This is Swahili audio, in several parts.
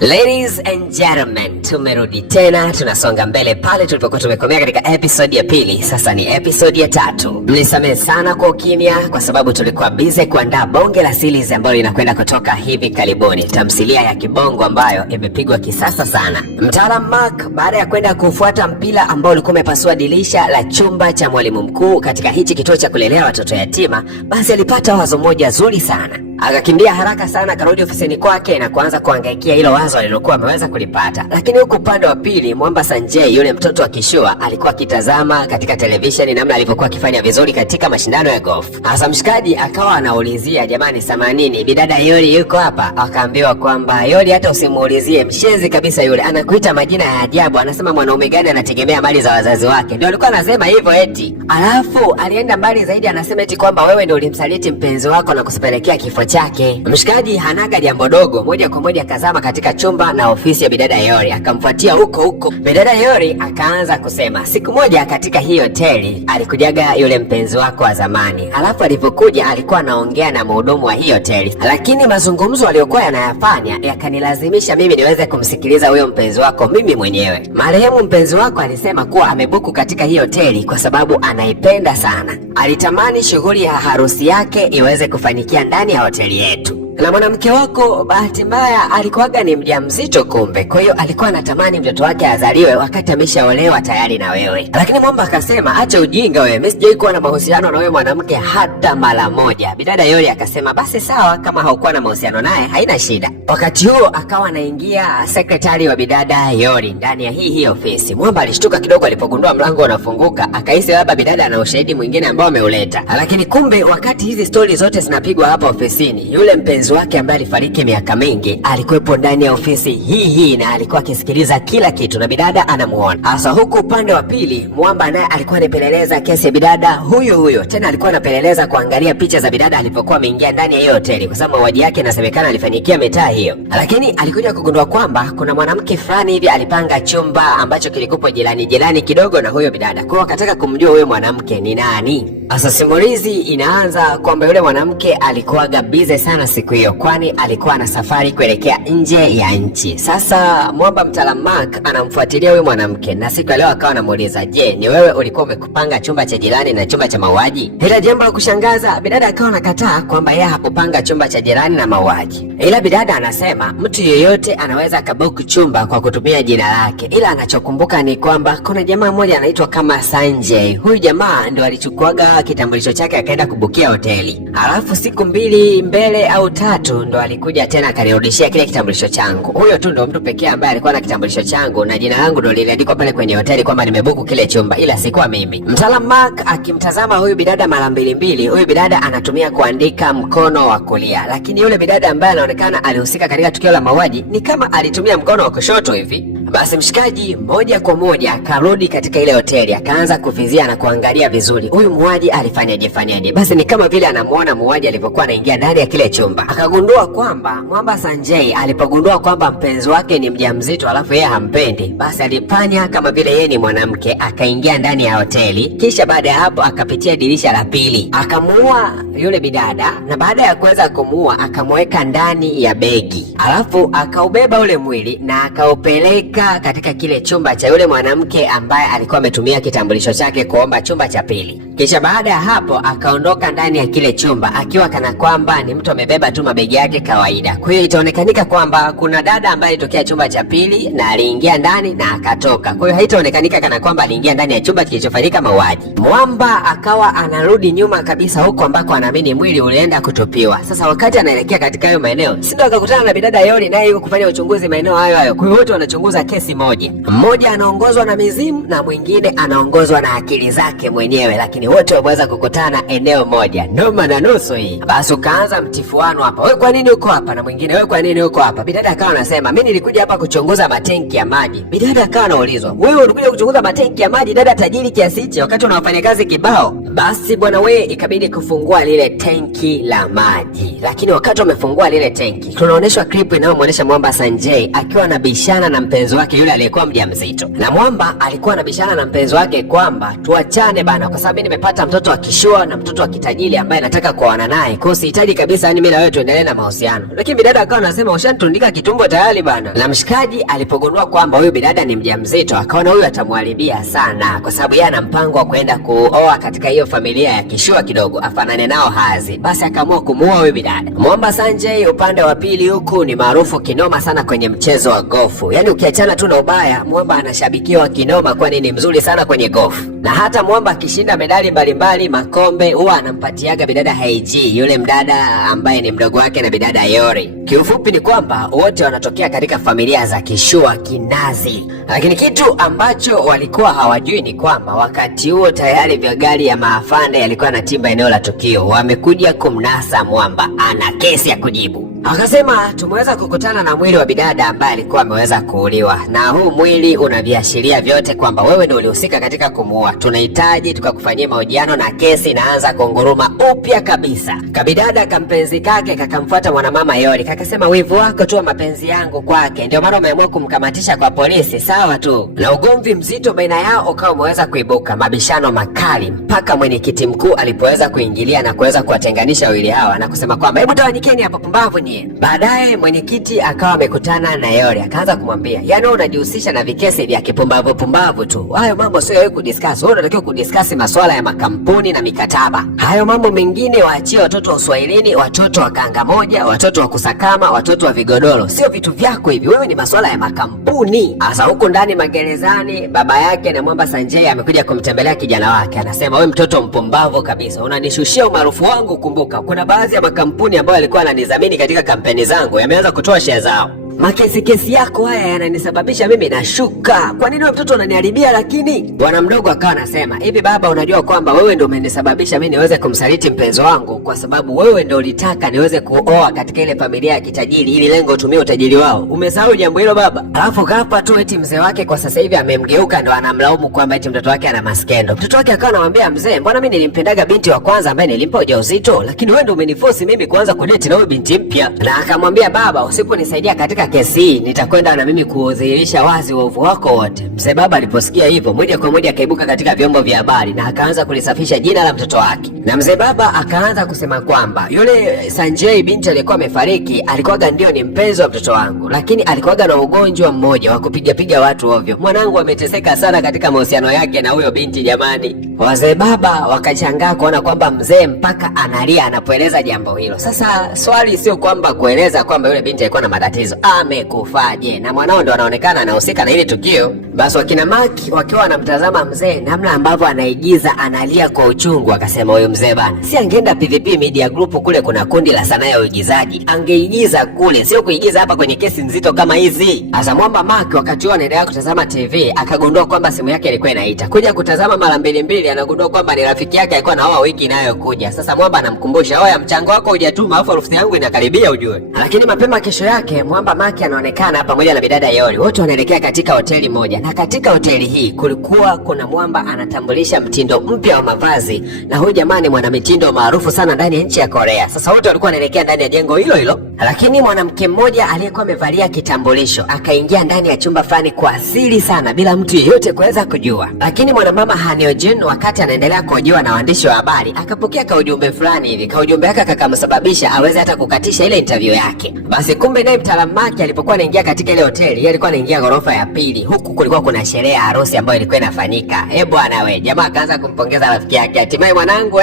Ladies and gentlemen, tumerudi tena, tunasonga mbele pale tulipokuwa tumekomea katika episode ya pili. Sasa ni episode ya 3. Mnisamehe sana kwa ukimya kwa sababu tulikuwa busy kuandaa bonge la series ambayo inakwenda kutoka hivi karibuni, tamthilia ya kibongo ambayo imepigwa kisasa sana. Mtaalamu Mark baada ya kwenda kufuata mpira ambao ulikuwa umepasua dirisha la chumba cha mwalimu mkuu katika hichi kituo cha kulelea watoto yatima, basi alipata wazo moja zuri sana. Akakimbia haraka sana, karudi ofisini kwake na kuanza kuhangaikia hilo wazo alilokuwa ameweza kulipata. Lakini huku upande wa pili, Mwamba Sanjay, yule mtoto wa kishua, alikuwa akitazama katika televisheni namna alivyokuwa akifanya vizuri katika mashindano ya golf. Hasa mshikaji akawa anaulizia, jamani samanini, bidada Yori yuko hapa? Akaambiwa kwamba Yori hata usimuulizie, mshenzi kabisa yule, anakuita majina ya ajabu, anasema mwanaume gani anategemea mali za wazazi wake. Ndio alikuwa anasema hivyo eti. Alafu alienda mbali zaidi, anasema eti kwamba wewe ndio ulimsaliti mpenzi wako na kusipelekea kifo chake. Mshikaji hanaga jambo dogo, moja kwa moja akazama katika chumba na ofisi ya bidada Yori, akamfuatia huko. Bidada Yori akaanza kusema, siku moja katika hii hoteli alikujaga yule mpenzi wako wa zamani. Alafu alipokuja alikuwa anaongea na mhudumu wa hii hoteli, lakini mazungumzo aliyokuwa yanayafanya yakanilazimisha mimi niweze kumsikiliza huyo mpenzi wako mimi mwenyewe. Marehemu mpenzi wako alisema kuwa amebuku katika hii hoteli kwa sababu anaipenda sana. Alitamani shughuli ya harusi yake iweze kufanikia ndani ya hoteli yetu. Na mwanamke wako bahati mbaya alikuwaga ni mjamzito kumbe, kwa hiyo alikuwa anatamani mtoto wake azaliwe wakati ameshaolewa tayari na wewe. Lakini Mwamba akasema, acha ujinga wewe, mimi sijawahi kuwa na mahusiano na wewe mwanamke hata mara moja. Bidada Yori akasema, basi sawa, kama haukuwa na mahusiano naye haina shida. Wakati huo akawa anaingia sekretari wa bidada Yori ndani ya hii ofisi. Mwamba alishtuka kidogo alipogundua mlango unafunguka, akahisi labda bidada ana ushahidi mwingine ambao ameuleta. Lakini kumbe wakati hizi stori zote zinapigwa hapa ofisini, yule mpenzi wake ambaye alifariki miaka mingi alikuwepo ndani ya ofisi hii na alikuwa akisikiliza kila kitu na bidada anamuona. Hasa huku upande wa pili, Mwamba naye alikuwa anapeleleza kesi ya bidada huyo, tena alikuwa anapeleleza kuangalia picha za bidada alipokuwa ameingia ndani ya hiyo hoteli, kwa sababu mauaji yake inasemekana alifanyikia mitaa hiyo. Lakini alikuja kugundua kwamba kuna mwanamke fulani hivi alipanga chumba ambacho kilikuwa jirani kidogo na huyo bidada. Kwa hiyo akataka kumjua huyo mwanamke ni nani. Sasa simulizi inaanza kwamba yule mwanamke alikuwaga busy sana siku hiyo, kwani alikuwa na safari kuelekea nje ya nchi. Sasa Mwamba mtaalamu Mark anamfuatilia huyo mwanamke na siku leo akawa anamuuliza, je, ni wewe ulikuwa umekupanga chumba cha jirani na chumba cha mauaji? Ila jambo la kushangaza, bidada akawa anakataa kwamba yeye hakupanga chumba cha jirani na mauaji. Ila bidada anasema mtu yeyote anaweza akabook chumba kwa kutumia jina lake, ila anachokumbuka ni kwamba kuna jamaa mmoja anaitwa kama Sanjay. Huyu jamaa ndio alichukuaga kitambulisho chake akaenda kubukia hoteli. Alafu siku 2 mbele au 3 ndo alikuja tena akanirudishia kile kitambulisho changu. Huyo tu ndo mtu pekee ambaye alikuwa na kitambulisho changu na jina langu ndo liliandikwa pale kwenye hoteli kwamba nimebuku kile chumba, ila sikuwa mimi. Mtaalamu Mark akimtazama huyu bidada mara mbili, huyu bidada anatumia kuandika mkono wa kulia, lakini yule bidada ambaye anaonekana alihusika katika tukio la mauaji ni kama alitumia mkono wa kushoto hivi. Basi mshikaji moja kwa moja akarudi katika ile hoteli, akaanza kuvizia na kuangalia vizuri huyu muuaji alifanyaje. Basi ni kama vile anamuona muuaji alivyokuwa anaingia ndani ya kile chumba. Akagundua kwamba Mwamba Sanjay alipogundua kwamba mpenzi wake ni mjamzito alafu yeye hampendi, basi alipanya kama vile yeye ni mwanamke, akaingia ndani ya hoteli. Kisha baada ya hapo akapitia dirisha la pili, akamuua yule bidada, na baada ya kuweza kumuua akamweka ndani ya begi. Alafu akaubeba ule mwili na akaupeleka katika kile chumba cha yule mwanamke ambaye alikuwa ametumia kitambulisho chake kuomba chumba cha pili. Kisha baada ya hapo akaondoka ndani ya kile chumba akiwa kana kwamba ni mtu amebeba tu mabegi yake kawaida. Kwa hiyo itaonekanika kwamba kuna dada ambaye alitokea chumba cha pili na aliingia ndani na akatoka. Kwa hiyo haitaonekanika kana kwamba aliingia ndani ya chumba kilichofanyika mauaji. Mwamba akawa anarudi nyuma kabisa huko ambako anaamini mwili ulienda kutupiwa. Sasa wakati anaelekea katika hayo maeneo, sindo akakutana na bidada Yori naye yuko kufanya uchunguzi maeneo hayo. Kwa hiyo wote wanachunguza kesi moja. Mmoja anaongozwa na mizimu na mwingine anaongozwa na akili zake mwenyewe, lakini wote wameweza kukutana eneo moja. Noma na nusu hii. Basi ukaanza mtifuano hapa. Wewe kwa nini uko hapa? Na mwingine, wewe kwa nini uko hapa? Bidada akawa anasema, mimi nilikuja hapa kuchunguza matenki ya maji. Bidada akawa anaulizwa, wewe ulikuja kuchunguza matenki ya maji, dada tajiri kiasi hicho, wakati unawafanya kazi kibao? Basi bwana wewe ikabidi kufungua lile lile tenki la maji. Lakini wakati wamefungua lile tenki, tunaonyeshwa clip inayomwonyesha Mwamba Sanjay akiwa anabishana na mpenzi wake yule aliyekuwa mjamzito. Na Mwamba alikuwa anabishana na mpenzi wake kwamba tuachane bana, kwa sababu nimepata mtoto wa kishua na mtoto wa kitajiri ambaye nataka kuoana naye. Kwa hiyo sihitaji kabisa yani mimi na wewe tuendelee na mahusiano. Lakini bidada akawa anasema ushanitundika kitumbo tayari bana. Na mshikaji alipogundua kwamba huyu bidada ni mjamzito, akaona huyu atamharibia sana, kwa sababu yeye ana mpango wa kwenda kuoa katika hiyo familia ya kishua kidogo afanane nao hazi. Basi akaamua kumuoa huyu bidada. Mwamba Sanjay upande wa pili huku ni maarufu kinoma sana kwenye mchezo wa gofu. Yaani ukiachana tu na ubaya, Mwamba anashabikiwa kinoma kwani ni mzuri sana kwenye gofu. Na hata Mwamba akishinda medali mbalimbali makombe huwa anampatiaga bidada Haiji, yule mdada ambaye ni mdogo wake na bidada Yori. Kiufupi ni kwamba wote wanatokea katika familia za kishua kinazi. Lakini kitu ambacho walikuwa hawajui ni kwamba wakati huo tayari gari ya maafande yalikuwa yanatimba eneo la tukio. Wamekuja kumnasa Mwamba, ana kesi ya kujibu. Akasema tumeweza kukutana na mwili wa bidada ambaye alikuwa ameweza kuuliwa, na huu mwili una viashiria vyote kwamba wewe ndio ulihusika katika kumuua. Tunahitaji tukakufanyia mahojiano na kesi inaanza kunguruma upya kabisa. Kabidada kampenzi kake kakamfuata mwanamama Yori, kakasema wivu wako tu wa mapenzi yangu kwake ndio maana umeamua kumkamatisha kwa polisi, sawa tu. Na ugomvi mzito baina yao ukawa umeweza kuibuka, mabishano makali mpaka mwenyekiti mkuu alipoweza kuingilia na kuweza kuwatenganisha wawili hawa na kusema kwamba hebu tawanyikeni hapa pumbavu ni. Baadaye mwenyekiti akawa amekutana na Yori, akaanza kumwambia yaani unajihusisha na vikesi vya kipumbavu pumbavu tu. Hayo mambo sio wewe kudiscuss. Wewe unatakiwa kudiscuss masuala ya makampuni na mikataba. Hayo mambo mengine waachie watoto wa Uswahilini, watoto wa kanga moja, watoto wa kusakama, watoto wa vigodoro. Sio vitu vyako hivi. Wewe ni masuala ya makampuni. Asa huko ndani magerezani, baba yake na Mwamba Sanjay amekuja kumtembelea kijana wake. Anasema wewe mtoto mpumbavu kabisa, unanishushia umaarufu wangu. Kumbuka kuna baadhi ya makampuni ambayo yalikuwa yananidhamini katika kampeni zangu yameanza kutoa share zao. Makesi yako haya yananisababisha mimi nashuka. Kwa nini wewe mtoto unaniharibia? Lakini bwana mdogo akawa anasema hivi, baba unajua kwamba wewe ndio umenisababisha mimi niweze kumsaliti mpenzi wangu, kwa sababu wewe ndio ulitaka niweze kuoa katika ile familia ya kitajiri ili lengo utumie utajiri wao. Umesahau jambo hilo baba? Alafu kapa tu eti mzee wake kwa sasa hivi amemgeuka, ndo anamlaumu kwamba eti mtoto wake ana maskendo. Mtoto wake akawa anamwambia mzee, mbona mimi nilimpendaga binti wa kwanza ambaye nilimpa ujauzito, lakini wewe ndio umeniforce mimi kuanza kudate na wewe binti mpya. Na akamwambia baba, usiponisaidia katika kesi hii nitakwenda na mimi kudhihirisha wazi uovu wako wote. Mzee baba aliposikia hivyo moja kwa moja akaibuka katika vyombo vya habari na akaanza kulisafisha jina la mtoto wake. Na mzee baba akaanza kusema kwamba yule Sanjay binti aliyekuwa amefariki alikuwaga ndio ni mpenzi wa mtoto wangu, lakini alikuwaga na ugonjwa mmoja wa kupiga watu ovyo. Mwanangu ameteseka sana katika mahusiano yake na huyo binti jamani. Wazee baba wakachangaa kuona kwamba mzee mpaka analia anapoeleza jambo hilo. Sasa swali sio kwamba kueleza kwamba yule binti alikuwa na matatizo, amekufaje na mwanao ndo anaonekana anahusika na hili tukio. Basi wakina Maki wakiwa wanamtazama mzee namna ambavyo anaigiza analia kwa uchungu, akasema huyo mzee bana, si angeenda PVP Media Group, kule kuna kundi la sanaa ya uigizaji, angeigiza kule, sio kuigiza hapa kwenye kesi nzito kama hizi. Asa Mwamba Maki wakati huo anaendelea kutazama TV akagundua kwamba simu yake ilikuwa inaita. Kuja kutazama mara mbili anagundua kwamba ni rafiki yake alikuwa anaoa wiki inayokuja. Sasa Mwamba anamkumbusha, "Oya, mchango wako hujatuma, alafu harufu yangu inakaribia ujue." Lakini mapema kesho yake Mwamba Maki anaonekana pamoja na bidada Yori. Wote wanaelekea katika hoteli moja, na katika hoteli hii kulikuwa kuna Mwamba anatambulisha mtindo mpya wa mavazi, na huyu jamani mwanamitindo maarufu sana ndani ya nchi ya Korea. Sasa wote walikuwa wanaelekea ndani ya jengo hilo, lakini mwanamke mmoja aliyekuwa amevalia kitambulisho akaingia ndani ya chumba fulani kwa asili sana bila mtu yeyote kuweza kujua. Lakini mwanamama Haniojin wakati anaendelea kuhojiwa na waandishi wa habari akapokea kaujumbe fulani hivi. Kaujumbe yake kakamsababisha aweze hata kukatisha ile interview yake. Basi kumbe naye mtaalamu Maki alipokuwa anaingia katika ile hoteli, yeye alikuwa anaingia ghorofa ya pili, huku kulikuwa kuna sherehe ya harusi ambayo ilikuwa inafanyika. Bwana we, jamaa akaanza kumpongeza rafiki yake, hatimaye mwanangu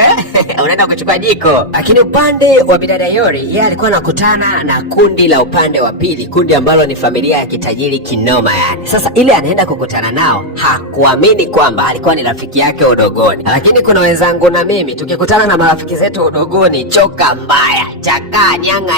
unaenda kuchukua jiko. Lakini upande wa bidada Yori, yeye alikuwa anakutana na kundi la upande wa pili, kundi ambalo ni familia ya kitajiri kinoma yani. Sasa ile anaenda kukutana nao, hakuamini kwamba alikuwa ni rafiki yake udogoni. Lakini kuna wenzangu na mimi tukikutana na marafiki zetu udogoni, choka mbaya, chakaa nyanga.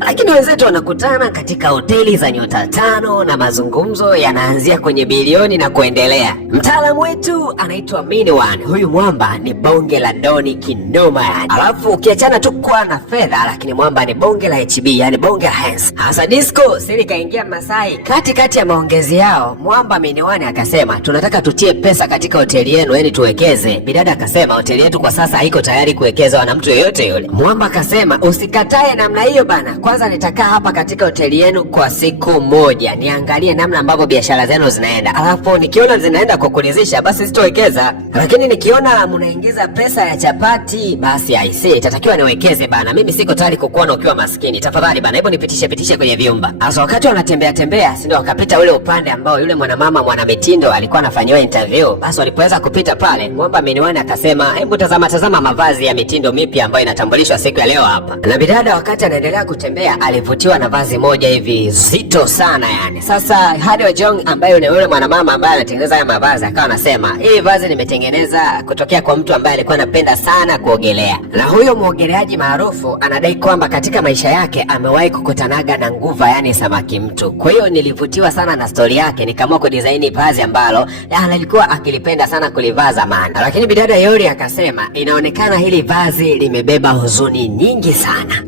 Lakini wenzetu wanakutana katika hoteli za nyota 5 na mazungumzo yanaanzia kwenye bilioni na kuendelea. Mtaalamu wetu anaitwa Miniwan. Huyu Mwamba ni bonge la doni kinoma yani. Alafu ukiachana tu kwa na fedha, lakini Mwamba ni bonge la HB, yani bonge hands. Hasa disco siri kaingia Masai. Kati ya maongezi yao, Mwamba Miniwani akasema tunataka tutie pesa katika hoteli yenu, yani tuwekeze. Bidada akasema hoteli yetu kwa sasa haiko tayari kuwekezwa na mtu yoyote yule. Mwamba akasema usikatae namna hiyo bana, kwanza nitakaa hapa katika hoteli yenu kwa siku moja niangalie namna ambavyo biashara zenu zinaenda, alafu nikiona zinaenda kwa kuridhisha basi sitowekeza, lakini nikiona mnaingiza pesa ya chapati basi aisee itatakiwa niwekeze bana. Mimi siko tayari kukuona ukiwa maskini, tafadhali bana, hebu nipitishe kwenye vyumba. Hasa wakati wanatembea si ndio wakapita ule upande ambao yule mwanamama mwanamitindo alikuwa anafanyiwa interview. Basi walipoweza kupita pale, Mwamba Miniwani akasema hebu tazama mavazi ya mitindo mipya ambayo inatambulishwa siku ya leo hapa. Na bidada wakati anaendelea kutembea alivutiwa na vazi moja hivi zito sana yani. Sasa Hado Jong ambaye ni yule mwanamama ambaye anatengeneza haya mavazi akawa anasema hii vazi nimetengeneza kutokea kwa mtu ambaye alikuwa anapenda sana kuogelea, na huyo muogeleaji maarufu anadai kwamba katika maisha yake amewahi kukutanaga na nguva, yani samaki mtu. Kwa hiyo nilivutiwa sana na story yake, nikaamua kudesign vazi ambalo alikuwa akilipenda sana kulivaa zamani. Lakini bidada Yori akasema inaonekana hili vazi limebeba huzuni nyingi sana.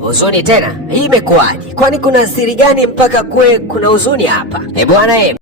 Huzuni tena? Hii imekuwaje? Kwani kuna siri gani mpaka kuna huzuni hapa? Bwana